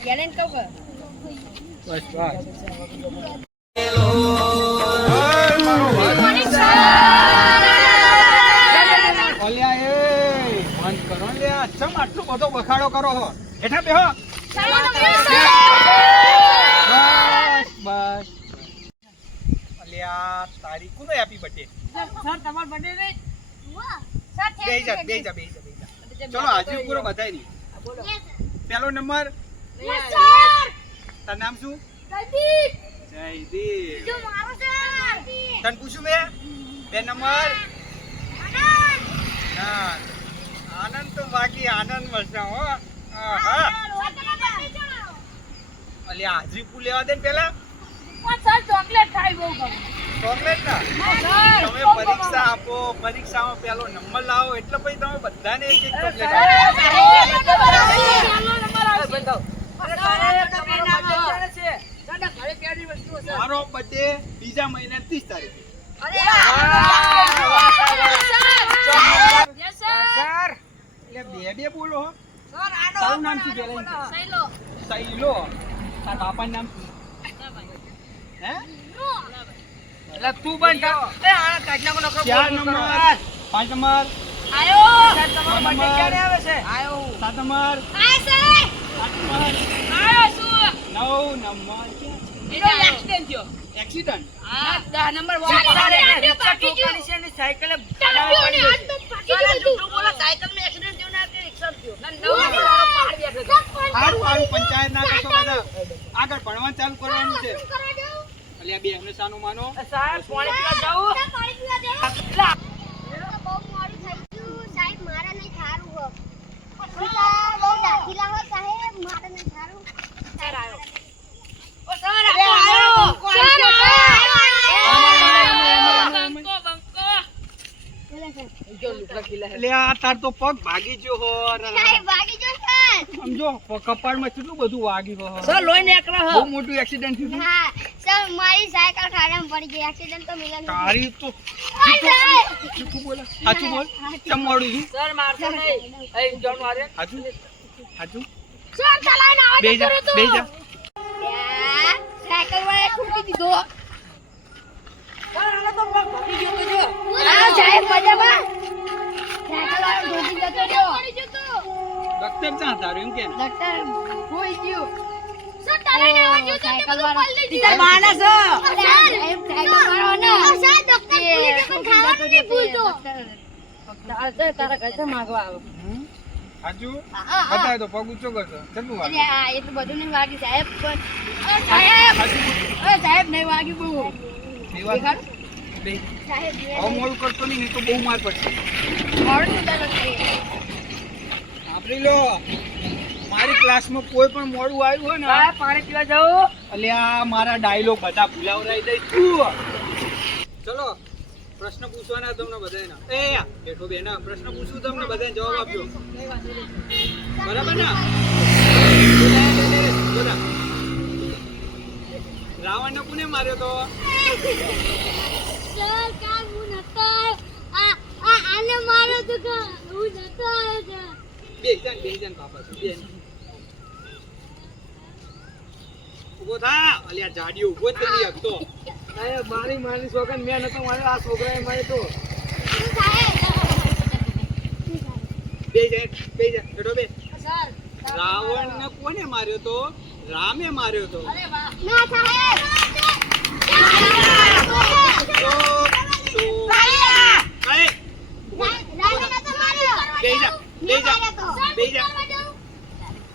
ગેલેન કહું કે બસ બસ ઓલ્યા એ બંધ કરો લ્યા ચમ આટલો બધો બખાડો કરો હો હેઠા બેહો બસ અલ્યા તારી કોનો હેપી બર્થડે સર તમાર બર્થડે રે સર બેહી જા ચલો આજે પૂરો બધાય ની બોલો પહેલો નંબર યસ સર તાર નામ શું જયદીપ જયદીપ જો મારો સર તને પૂછું મે બે નંબર આનંદ તો બાકી આનંદ મળશે હો હા અલ્યા હાજરી પૂ લેવા દે ને પેલા સર ચોકલેટ ખાઈ બહુ ગમે ચોકલેટ ના સર તમે પરીક્ષા આપો પરીક્ષામાં પેલો નંબર લાવો એટલે પછી તમે બધાને એક એક ચોકલેટ મારો બર્થડે બીજા મહિને 30 તારીખે એટલે બે બોલો તારું નામ શું પેલા સૈલો તાર બાપાનું નામ શું હે એટલે તું બંધ એ આના કાઢના કો નકરો 4 નંબર 5 નંબર આયો તમારો બર્થડે ક્યારે આવે છે આયો 7 નંબર આયો સર 8 નંબર આયો શું 9 નંબર એનો એક્સિડન્ટ થયો એક્સિડન્ટ હા 10 નંબર બાકી છે ને સાયકલ પડી બોલા સાયકલ મે એક્સિડન્ટ થયો ના કે રિક્ષા થયો ના 9 નંબર પાડ બેઠો હારું પંચાયત ના કરશો બધા આગળ ભણવાનું ચાલુ કરવાનું છે અલ્યા બે એમને સાનું માનો સાહેબ પાણી પીવા જાવ પાણી પીવા જાવ બહુ મોડું થઈ ગયું સાહેબ મારા નહીં થારું હો બહુ દાખીલા હો સાહેબ મારા નહીં થારું સર આયો ઓ સર આયો સર બંકો બંકો જો લુકડા ખીલા અલ્યા તાર તો પગ ભાગી ગયો હો સાહેબ ભાગી જો સર સમજો કપાળમાં કેટલું બધું વાગ્યું હો સર લોહી નીકળે બહુ મોટું એક્સિડન્ટ થયું હા સર મારી સાયકલ ખાડામાં પડી ગઈ એક્સિડન્ટ તો મિલન તારી તો જૂઠું બોલે સાચું બોલ ચમ મોડું છું સર મારતો નહીં એ જોન મારે સાચું સાચું સર ચલાઈને આવો બે જા સાયકલ વાળા છૂટી દીધો સર આને તો પગ ભાગી ગયો તો જો આ સાહેબ મજામાં સાયકલ વાળો ઢોકી જતો રહ્યો પડી જતો ડોક્ટર ક્યાં તારું એમ કે ડોક્ટર હોઈ ગયો સર ચલાઈને આવો જો સાયકલ વાળો ટીચર માણસ સાહેબ સાયકલ વાળો ને સર ડોક્ટર ભૂલી ગયો પણ ખાવાનું નહીં ભૂલતો તારા ઘરે માંગવા આવો સાચું બતાય તો પગ ઊંચો કરતો કેટલું અરે વાગ્યું આ એટલું બધું નહીં વાગ્યું સાહેબ પણ સાહેબ સાહેબ નહીં વાગ્યું બહુ સાહેબ હવે મોડું કરતો નહીં તો બહુ માર પડશે મોડું ચાલો આપણી લો મારી ક્લાસમાં કોઈ પણ મોડું આવ્યું હોય ને સાહેબ પાણી પીવા જાવ અલ્યા મારા ડાયલોગ બધા ભૂલાવરાઈ દઈ તું ચલો પ્રશ્ન પૂછવાના તમને બધાને એ બેઠો બેના પ્રશ્ન પૂછું તમને બધાને જવાબ આપજો બરાબર ને બોલા રાવણને કોને માર્યો તો સર કાલ હું નતો આને માર્યો તો કે હું નતો આવ્યો બે જણ પાપા છે બે ઉભો થા અલ્યા જાડીઓ ઉભો જ કરી શકતો અરે મારી છોકરાને મેં નતો માર્યો આ છોકરાએ માર્યો તો બે જણ બેઠો બે સર રાવણને કોને માર્યો તો રામે માર્યો તો અરે વાહ ના સાહેબ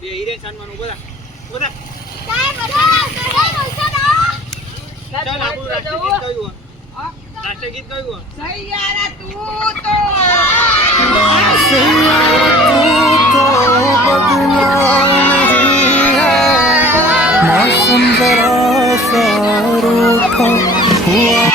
બે હીરે સન્માન બધા ચાલ આપણું રાષ્ટ્રગીત કયું સૈયારા તું તો मौसम जरा सा रूठा हुआ